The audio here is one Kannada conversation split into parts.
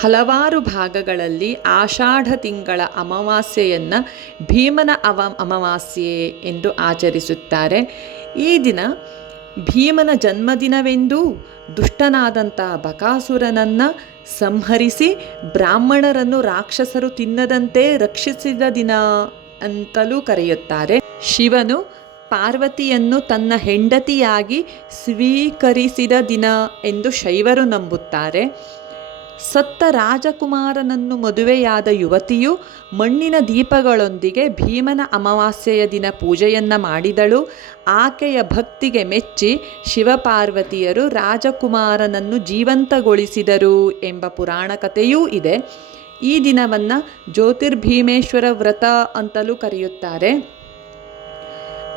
ಹಲವಾರು ಭಾಗಗಳಲ್ಲಿ ಆಷಾಢ ತಿಂಗಳ ಅಮಾವಾಸ್ಯೆಯನ್ನು ಭೀಮನ ಅವ ಅಮಾವಾಸ್ಯೆ ಎಂದು ಆಚರಿಸುತ್ತಾರೆ. ಈ ದಿನ ಭೀಮನ ಜನ್ಮದಿನವೆಂದೂ ದುಷ್ಟನಾದಂಥ ಬಕಾಸುರನನ್ನು ಸಂಹರಿಸಿ ಬ್ರಾಹ್ಮಣರನ್ನು ರಾಕ್ಷಸರು ತಿನ್ನದಂತೆ ರಕ್ಷಿಸಿದ ದಿನ ಅಂತಲೂ ಕರೆಯುತ್ತಾರೆ. ಶಿವನು ಪಾರ್ವತಿಯನ್ನು ತನ್ನ ಹೆಂಡತಿಯಾಗಿ ಸ್ವೀಕರಿಸಿದ ದಿನ ಎಂದು ಶೈವರು ನಂಬುತ್ತಾರೆ. ಸತ್ತ ರಾಜಕುಮಾರನನ್ನು ಮದುವೆಯಾದ ಯುವತಿಯು ಮಣ್ಣಿನ ದೀಪಗಳೊಂದಿಗೆ ಭೀಮನ ಅಮಾವಾಸ್ಯೆಯ ದಿನ ಪೂಜೆಯನ್ನು ಮಾಡಿದಳು. ಆಕೆಯ ಭಕ್ತಿಗೆ ಮೆಚ್ಚಿ ಶಿವಪಾರ್ವತಿಯರು ರಾಜಕುಮಾರನನ್ನು ಜೀವಂತಗೊಳಿಸಿದರು ಎಂಬ ಪುರಾಣ ಕಥೆಯೂ ಇದೆ. ಈ ದಿನವನ್ನು ಜ್ಯೋತಿರ್ಭೀಮೇಶ್ವರ ವ್ರತ ಅಂತಲೂ ಕರೆಯುತ್ತಾರೆ.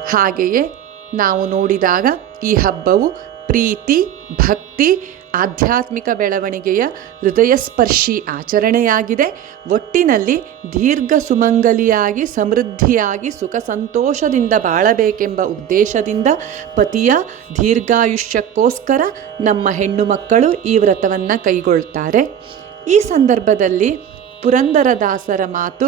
ಹಾಗೆಯೇ ನಾವು ನೋಡಿದಾಗ ಈ ಹಬ್ಬವು ಪ್ರೀತಿ, ಭಕ್ತಿ, ಆಧ್ಯಾತ್ಮಿಕ ಬೆಳವಣಿಗೆಯ ಹೃದಯಸ್ಪರ್ಶಿ ಆಚರಣೆಯಾಗಿದೆ. ಒಟ್ಟಿನಲ್ಲಿ ದೀರ್ಘ ಸುಮಂಗಲಿಯಾಗಿ, ಸಮೃದ್ಧಿಯಾಗಿ, ಸುಖ ಸಂತೋಷದಿಂದ ಬಾಳಬೇಕೆಂಬ ಉದ್ದೇಶದಿಂದ ಪತಿಯ ದೀರ್ಘಾಯುಷ್ಯಕ್ಕೋಸ್ಕರ ನಮ್ಮ ಹೆಣ್ಣು ಮಕ್ಕಳು ಈ ವ್ರತವನ್ನು ಕೈಗೊಳ್ತಾರೆ. ಈ ಸಂದರ್ಭದಲ್ಲಿ ಪುರಂದರದಾಸರ ಮಾತು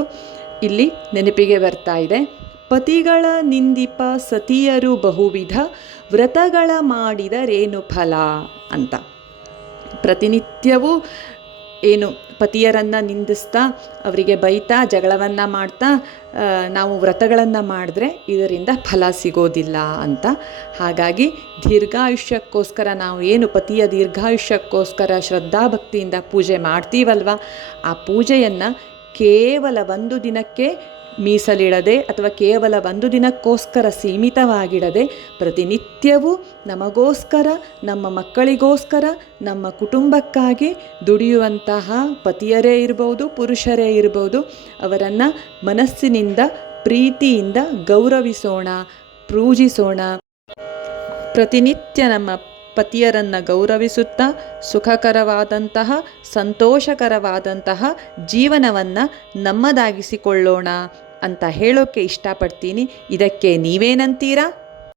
ಇಲ್ಲಿ ನೆನಪಿಗೆ ಬರ್ತಾ ಇದೆ. ಪತಿಗಳ ನಿಂದಿಪ ಸತಿಯರು ಬಹುವಿಧ ವ್ರತಗಳ ಮಾಡಿದರೇನು ಫಲ ಅಂತ. ಪ್ರತಿನಿತ್ಯವೂ ಏನು ಪತಿಯರನ್ನು ನಿಂದಿಸ್ತಾ ಅವರಿಗೆ ಬೈತಾ ಜಗಳವನ್ನು ಮಾಡ್ತಾ ನಾವು ವ್ರತಗಳನ್ನು ಮಾಡಿದ್ರೆ ಇದರಿಂದ ಫಲ ಸಿಗೋದಿಲ್ಲ ಅಂತ. ಹಾಗಾಗಿ ದೀರ್ಘಾಯುಷ್ಯಕ್ಕೋಸ್ಕರ ನಾವು ಏನು ಪತಿಯ ದೀರ್ಘಾಯುಷ್ಯಕ್ಕೋಸ್ಕರ ಶ್ರದ್ಧಾಭಕ್ತಿಯಿಂದ ಪೂಜೆ ಮಾಡ್ತೀವಲ್ವ, ಆ ಪೂಜೆಯನ್ನು ಕೇವಲ ಒಂದು ದಿನಕ್ಕೆ ಮೀಸಲಿಡದೆ ಅಥವಾ ಕೇವಲ ಒಂದು ದಿನಕ್ಕೋಸ್ಕರ ಸೀಮಿತವಾಗಿಡದೆ ಪ್ರತಿನಿತ್ಯವೂ ನಮಗೋಸ್ಕರ, ನಮ್ಮ ಮಕ್ಕಳಿಗೋಸ್ಕರ, ನಮ್ಮ ಕುಟುಂಬಕ್ಕಾಗಿ ದುಡಿಯುವಂತಹ ಪತಿಯರೇ ಇರ್ಬೋದು, ಪುರುಷರೇ ಇರ್ಬೋದು, ಅವರನ್ನು ಮನಸ್ಸಿನಿಂದ, ಪ್ರೀತಿಯಿಂದ ಗೌರವಿಸೋಣ, ಪೂಜಿಸೋಣ. ಪ್ರತಿನಿತ್ಯ ನಮ್ಮ ಪತಿಯರನ್ನು ಗೌರವಿಸುತ್ತಾ ಸುಖಕರವಾದಂತಹ ಸಂತೋಷಕರವಾದಂತಹ ಜೀವನವನ್ನು ನಮ್ಮದಾಗಿಸಿಕೊಳ್ಳೋಣ ಅಂತ ಹೇಳೋಕ್ಕೆ ಇಷ್ಟಪಡ್ತೀನಿ. ಇದಕ್ಕೆ ನೀವೇನಂತೀರಾ?